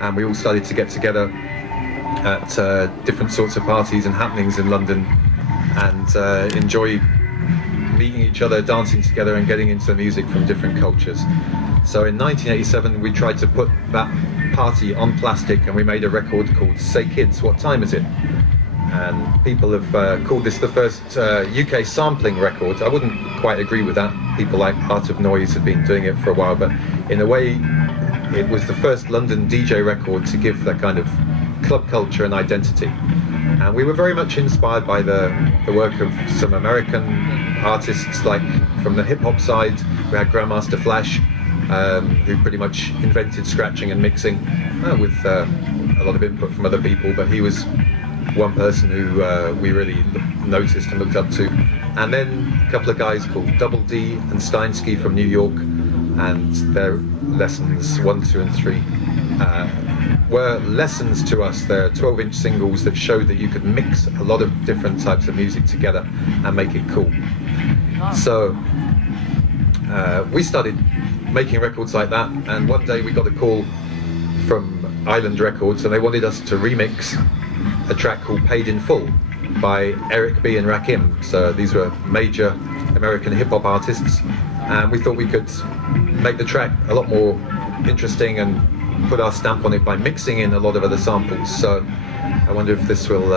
and we all started to get together at different sorts of parties and happenings in London, and enjoy meeting each other, dancing together, and getting into music from different cultures. So in 1987 we tried to put that party on plastic, and we made a record called Say Kids, What Time Is It? And people have called this the first UK sampling record. I wouldn't quite agree with that. People like Art of Noise have been doing it for a while, but in a way it was the first London DJ record to give that kind of club culture and identity. And we were very much inspired by the work of some American artists, like from the hip-hop side we had Grandmaster Flash, who pretty much invented scratching and mixing with a lot of input from other people, but he was one person who we really noticed and looked up to. And then a couple of guys called Double D and Steinsky from New York, and their lessons 1, 2 and 3 were lessons to us. They're 12-inch singles that showed that you could mix a lot of different types of music together and make it cool. So we started making records like that, and one day we got a call from Island Records, and they wanted us to remix a track called Paid in Full by Eric B and Rakim. So these were major American hip-hop artists, and we thought we could make the track a lot more interesting and put our stamp on it by mixing in a lot of other samples. So I wonder if this will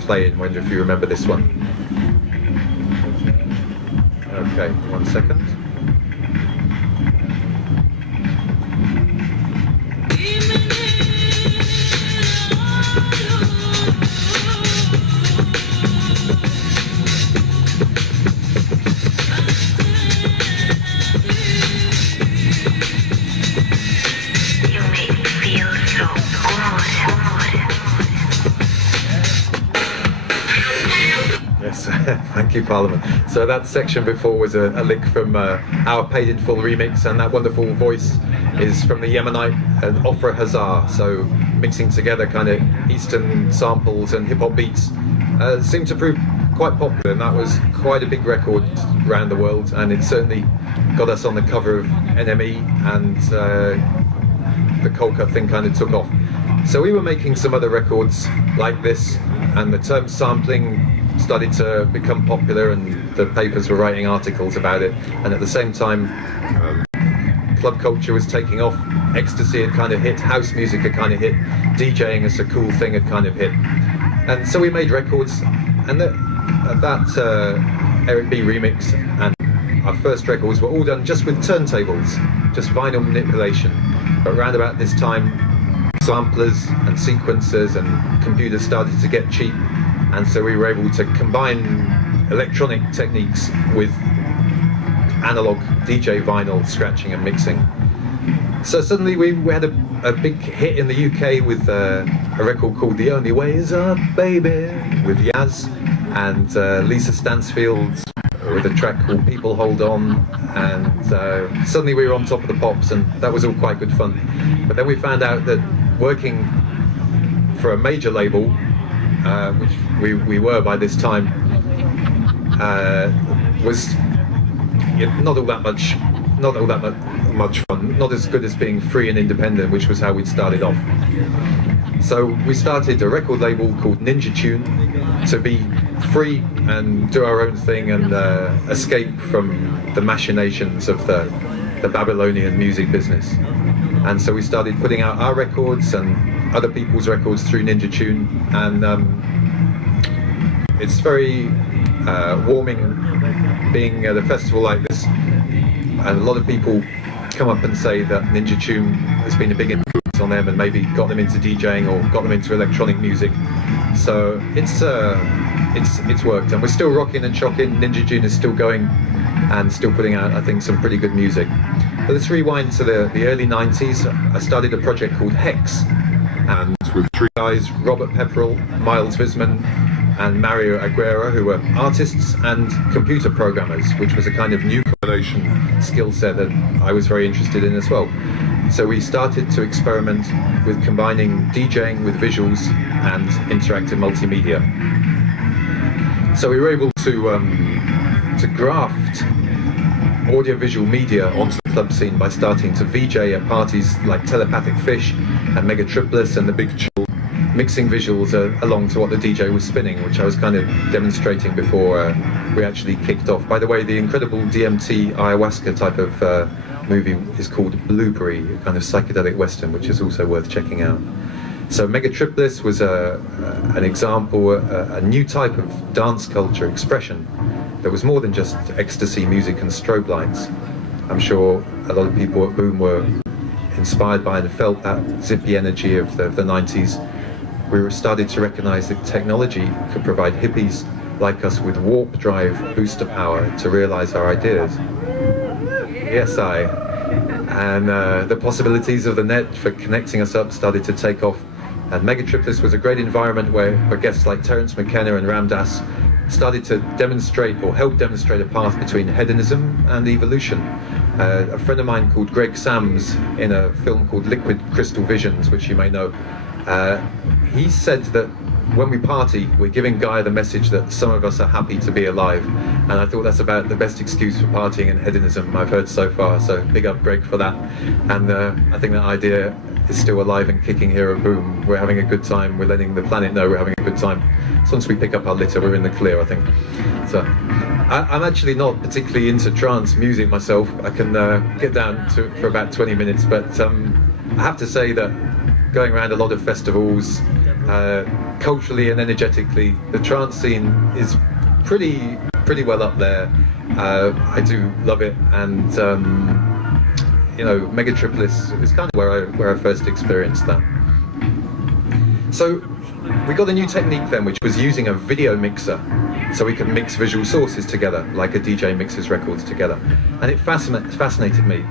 play in. I wonder if you remember this one. Okay, 1 second. Thank you, Parliament. So that section before was a lick from our Paid in Full remix, and that wonderful voice is from the Yemenite and Ofra Hazar. So mixing together kind of Eastern samples and hip-hop beats seemed to prove quite popular, and that was quite a big record around the world, and it certainly got us on the cover of NME, and the Cold Cut thing kind of took off. So we were making some other records like this, and the term sampling started to become popular, and the papers were writing articles about it, and at the same time club culture was taking off. Ecstasy had kind of hit, house music had kind of hit, DJing as a cool thing had kind of hit, and so we made records. And that Eric B remix and our first records were all done just with turntables, just vinyl manipulation. But around about this time, samplers and sequencers and computers started to get cheap, and so we were able to combine electronic techniques with analog DJ vinyl scratching and mixing. So suddenly we had a big hit in the UK with a record called The Only Way Is Up, Baby, with Yaz, and Lisa Stansfield with a track called People Hold On, and suddenly we were on top of the pops, and that was all quite good fun. But then we found out that working for a major label, which we were by this time, was not all that much fun, not as good as being free and independent, which was how we'd started off. So we started a record label called Ninja Tune to be free and do our own thing and escape from the machinations of the Babylonian music business. And so we started putting out our records and other people's records through Ninja Tune, and it's very warming being at a festival like this, and a lot of people come up and say that Ninja Tune has been a big influence on them and maybe got them into DJing or got them into electronic music. So it's worked, and we're still rocking and shocking. Ninja Tune is still going and still putting out, I think, some pretty good music. But let's rewind to the early 90s. I started a project called Hex, and with 3 guys, Robert Pepperell, Miles Visman and Mario Aguera, who were artists and computer programmers, which was a kind of new combination skill set that I was very interested in as well. So we started to experiment with combining DJing with visuals and interactive multimedia. So we were able to graft audiovisual media onto the club scene by starting to VJ at parties like Telepathic Fish and Mega Tripolis and the Big Chill, mixing visuals along to what the DJ was spinning, which I was kind of demonstrating before we actually kicked off. By the way, the incredible DMT ayahuasca type of movie is called Blueberry, a kind of psychedelic western, which is also worth checking out. So Mega Tripolis was an example, a new type of dance culture expression that was more than just ecstasy music and strobe lights. I'm sure a lot of people at Boom were inspired by and felt that zippy energy of the 90s. We started to recognize that technology could provide hippies like us with warp drive booster power to realize our ideas. Yes, and the possibilities of the net for connecting us up started to take off. And Mega Tripolis was a great environment where guests like Terence McKenna and Ram Dass started to demonstrate or help demonstrate a path between hedonism and evolution. A friend of mine called Greg Sams, in a film called Liquid Crystal Visions, which you may know, he said that when we party, we're giving Gaia the message that some of us are happy to be alive. And I thought that's about the best excuse for partying and hedonism I've heard so far. So big up Greg for that. And I think that idea is still alive and kicking here at Boom. We're having a good time. We're letting the planet know we're having a good time. So once we pick up our litter, we're in the clear, I think. So I'm actually not particularly into trance music myself. I can get down to it for about 20 minutes, but I have to say that going around a lot of festivals, culturally and energetically, the trance scene is pretty well up there. I do love it, and you know, Mega Tripolis is kind of where I first experienced that. So we got a new technique then, which was using a video mixer, so we could mix visual sources together, like a DJ mixes records together, and it fascinated me.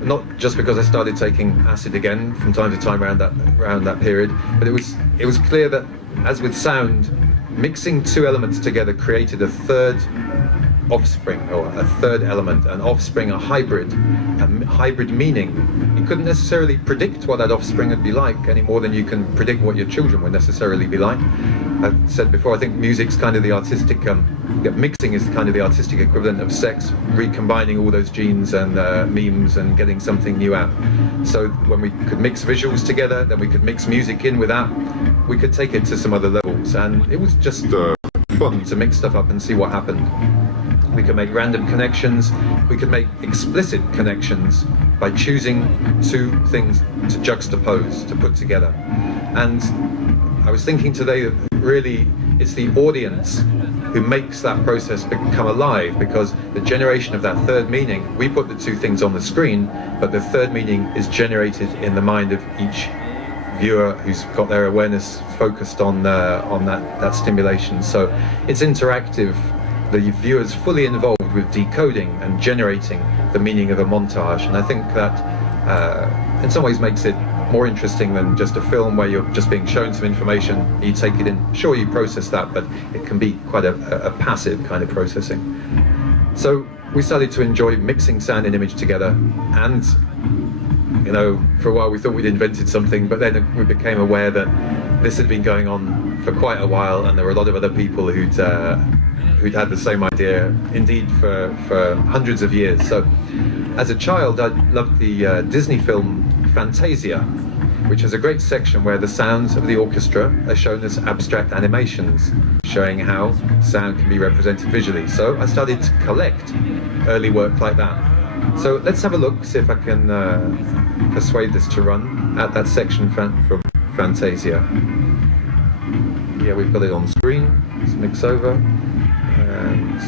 Not just because I started taking acid again from time to time around that period, but it was clear that, as with sound, mixing two elements together created a third offspring, or a third element, an offspring, a hybrid meaning. You couldn't necessarily predict what that offspring would be like any more than you can predict what your children would necessarily be like. I've said before, I think music's kind of the artistic, mixing is kind of the artistic equivalent of sex, recombining all those genes and memes and getting something new out. So when we could mix visuals together, then we could mix music in with that, we could take it to some other levels, and it was just fun to mix stuff up and see what happened. We could make random connections, we could make explicit connections by choosing two things to juxtapose, to put together. And I was thinking today that really it's the audience who makes that process become alive, because the generation of that third meaning, we put the two things on the screen, but the third meaning is generated in the mind of each viewer who's got their awareness focused on that stimulation. So it's interactive. The viewer's fully involved with decoding and generating the meaning of a montage, and I think that in some ways makes it more interesting than just a film where you're just being shown some information, you take it in. Sure, you process that, but it can be quite a passive kind of processing. So we started to enjoy mixing sound and image together, and you know, for a while we thought we'd invented something, but then we became aware that this had been going on for quite a while, and there were a lot of other people who'd had the same idea, indeed, for hundreds of years. So as a child, I loved the Disney film Fantasia, which has a great section where the sounds of the orchestra are shown as abstract animations, showing how sound can be represented visually. So I started to collect early work like that. So let's have a look, see if I can persuade this to run at that section from Fantasia. Yeah, we've got it on screen. Let's mix over. And